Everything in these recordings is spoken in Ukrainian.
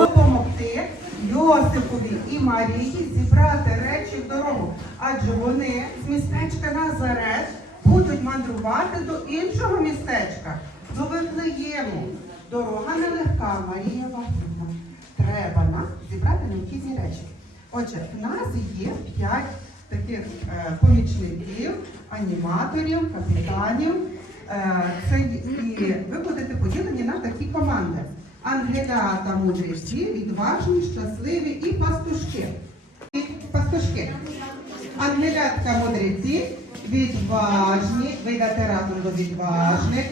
допомогти Йосипові і Марії зібрати речі в дорогу, адже вони з містечка Назарет будуть мандрувати до іншого містечка, до Вифлеєму. Дорога нелегка, Марія вагітна. Треба нам зібрати необхідні речі. Отже, в нас є п'ять таких е, помічників, аніматорів, капітанів. Е, це і ви будете поділені на такі команди: ангелята, мудріці, відважні, щасливі і пастушки. І Пастушки. Ангелятка мудреці, відважні. Ви йдете разом до відважних.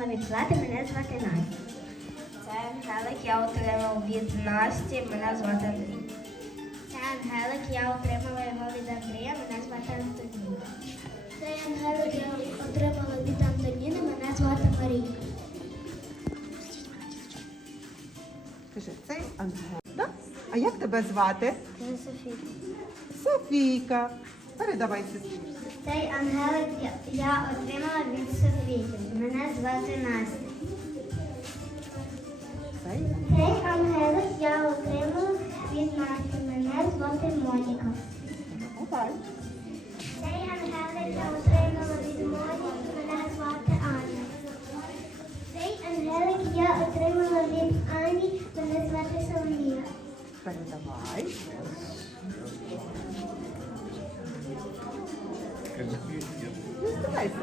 Отримала від мене звати Настя. Це ангелик я отримав від Насті, мене звати Андрій. Це ангелик я отримала його від Андрія, мене звати Антоніна. Це ангелик я отримала від Антоніни, мене звати Марійка. Кажи, цей ангел. Да? А як тебе звати? Це Софія. Софійка. Передавай сестрі. Цей ангелик я, отримала від Софії. Мене звати Настя. Цей Цей ангелик я отримала від Насті. Мене звати Моніка. Цей ангелик я отримала від Моніки. Мене звати Аня. Цей ангелик я отримала від Ані. Мене звати Соломія. Передавай. Не здавайся.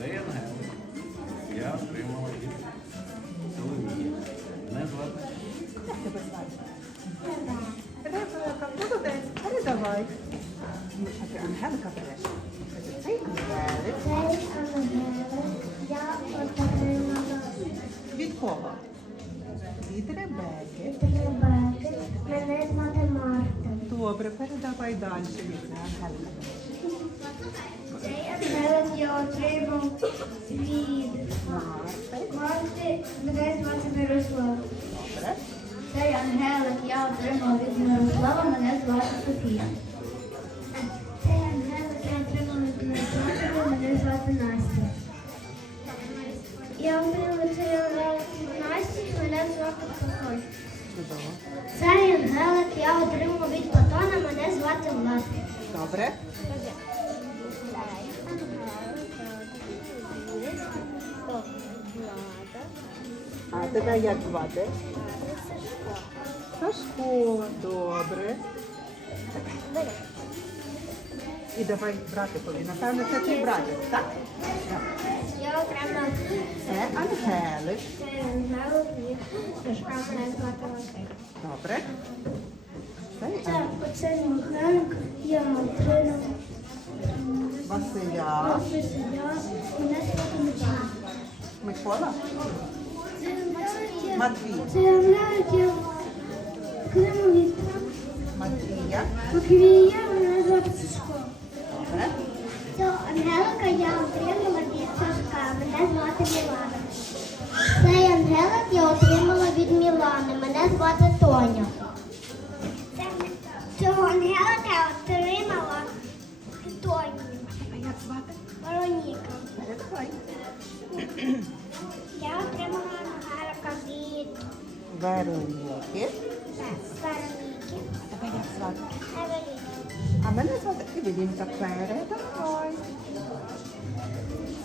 Цей ангелик я отримала від Соломії. Мене звати Як тебе звати? Ребека, молодець. Передавай. Ну, а ти Ангелика береш. Цей ангелик. Цей ангелик я отримала Від кого? Від Ребеки. від Ребекки. Мене звати Марта. Добре, передавай далі Ангелика. Цей ангелик я отримав від Марти. Мене звати Мирослава. Цей ангелик я отримав від Мирослава, мене звати Софія. Цей ангелик я отримала від Мирослава, мене звати Настя. Я отримала цей ангелик від Насті, мене звати Соколь. Цей ангелик я отримала від Платона, мене звати Влад. Добре. А тебе як звати? Сашко. Добре. І давай братикові. Напевно, це твій братик, так? Я отримала Це Ангелик. цей ангелик від Сашка, мене звати Василь. Добре. Це оцей ангелик я отримала Василя. Василя, мене звати Микола. Микола. Матвій. Це ангелик я отримала від Матвія. Матвія, мене Вероніки. Вероніки. Тебе як звати? Евеліни. А мене звати Евелінка. Передавай.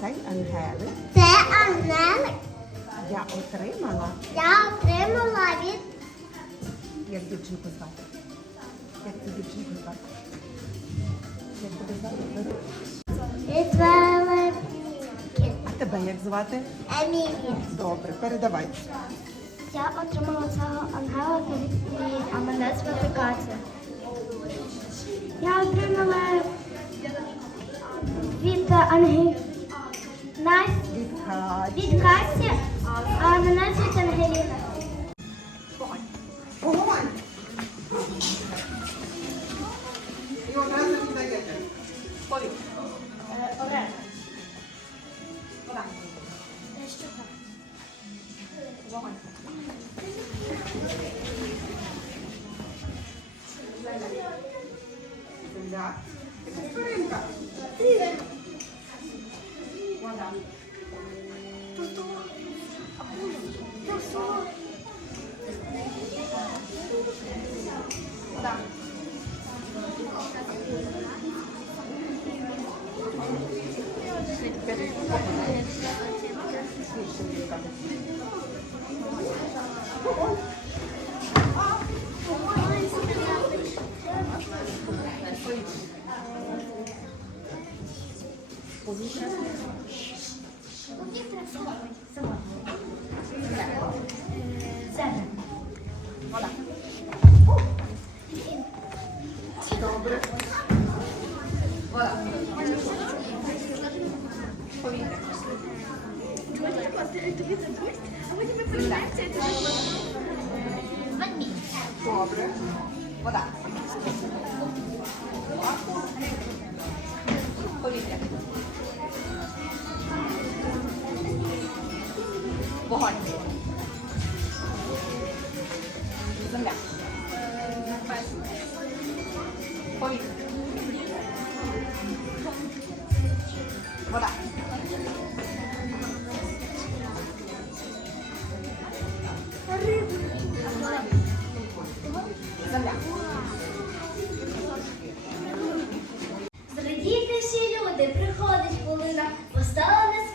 Цей ангелик Це ангелик. я отримала. Я отримала від Як дівчинку звати? Як цю дівчинку звати? Як тебе звати? від Вероніки. А тебе як звати? Емілія. Добре, передавай. Я отримала цього ангела аманець а мене звати Катя. Я отримала від ангелів Від Каті, а мене звати Ангеліна. Вода. Земля. Вогонь. Земля. Повітря. Вода. Земля. Зрадійте всі люди, приходить хвилина, постала на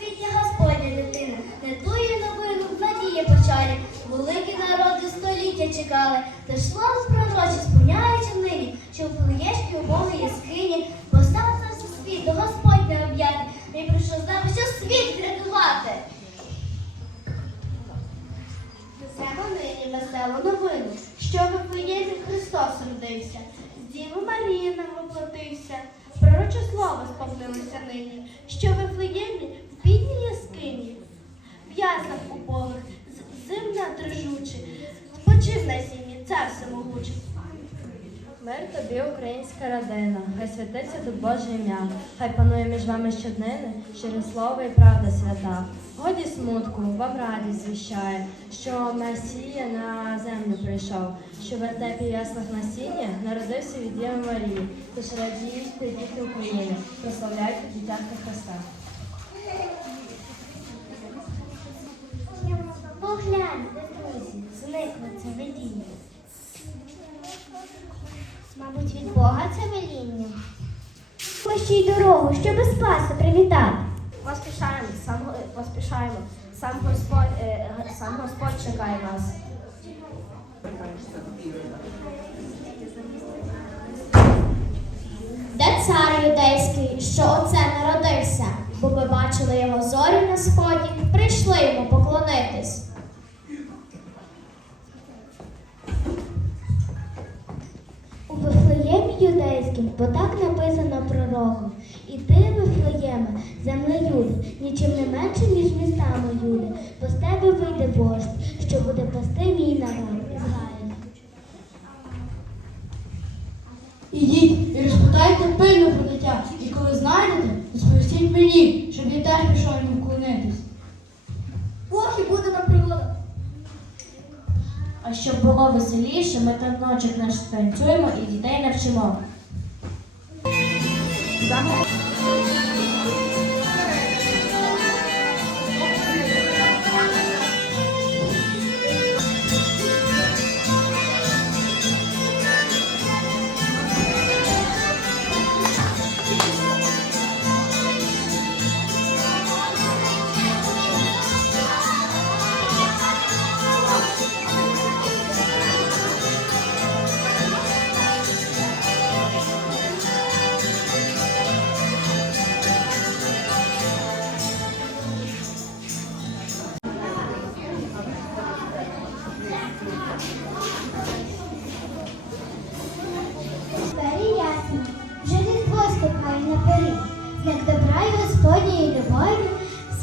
чекали, ж слово пророче сповняється нині, що в Плеєшки у Бога яскині, постав у світ, до Господь не об'яти, не прийшов з нами, що світ врятувати. Несемо нині веселу новину, що в Вифлеємі Христос родився, з Діви Марії нам воплотився, пророче слово сповнилося нині, що в Вифлеємі в бідній яскині, в яслах убогих, зимна трижучий, спочив на сім'ї, цар всемогучий. Мир тобі, українська родина, хай святиться тут Боже ім'я, хай панує між вами щоднини, щире слово і правда свята. Годі смутку, вам радість звіщає, що Месія на землю прийшов, що в вертепі яслах насіння народився від Діви Марії. Тож радійте, діти України, прославляйте дитятка Христа. Погляньте, друзі, зникло це видіння. Мабуть, від Бога це веління. Пощій дорогу, щоби спаса привітати. Поспішаємо, сам поспішаємо. Сам Господь, е, сам Господь чекає нас. Де цар юдейський, що оце народився? Бо ми бачили його зорі на сході, прийшли йому поклонитись. Юдейським, бо так написано пророком. І ти, Вифлеєме, землеюд, нічим не менше, ніж містами Юди, бо з тебе вийде вождь, що буде пасти мій народ Ізраїль. Ідіть і розпитайте пильно про дитя, і коли знайдете, то мені, щоб я теж пішов йому вклонитись. Ох, і буде нам пригода. А щоб було веселіше, ми таночок наш танцюємо і дітей навчимо.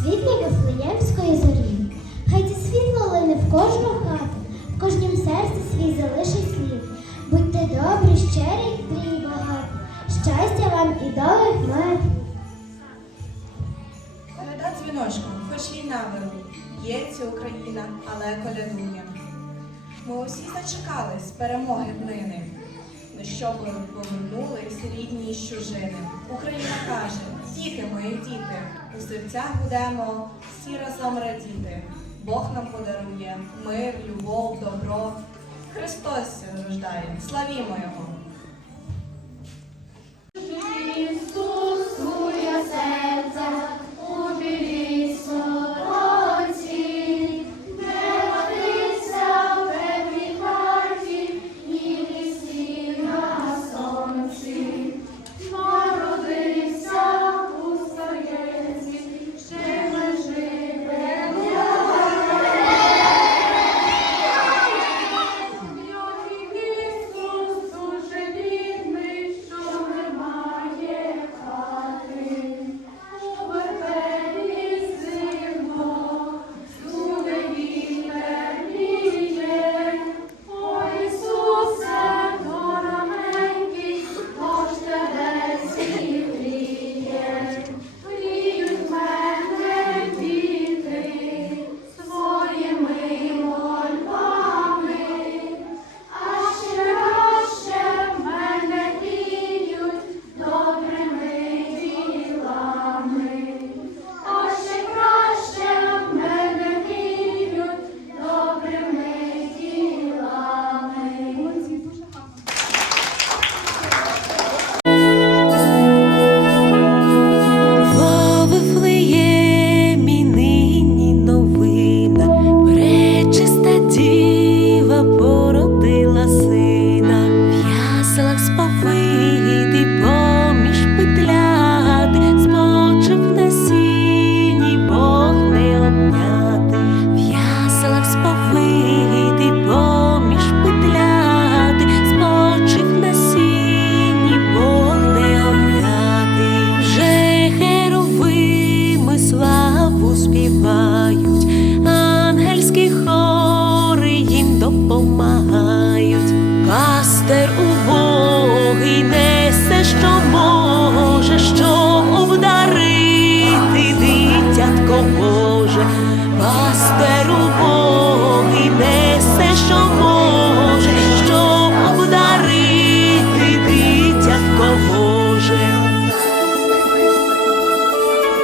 Світлі Вифлеємської зорі. Хай це світло лине в кожну хату, в кожнім серці свій залишить слід. Будьте добрі, щирі, і багаті, щастя вам і довгих лет. Коляда дзвіночком, хоч війна вирує, б'ється Україна, але колядує. Ми усі зачекались перемоги ну щоб повернулись рідні з чужини. Україна каже, діти мої діти, у серцях будемо всі разом радіти. Бог нам подарує мир, любов, добро. Христос рождає, славімо Його!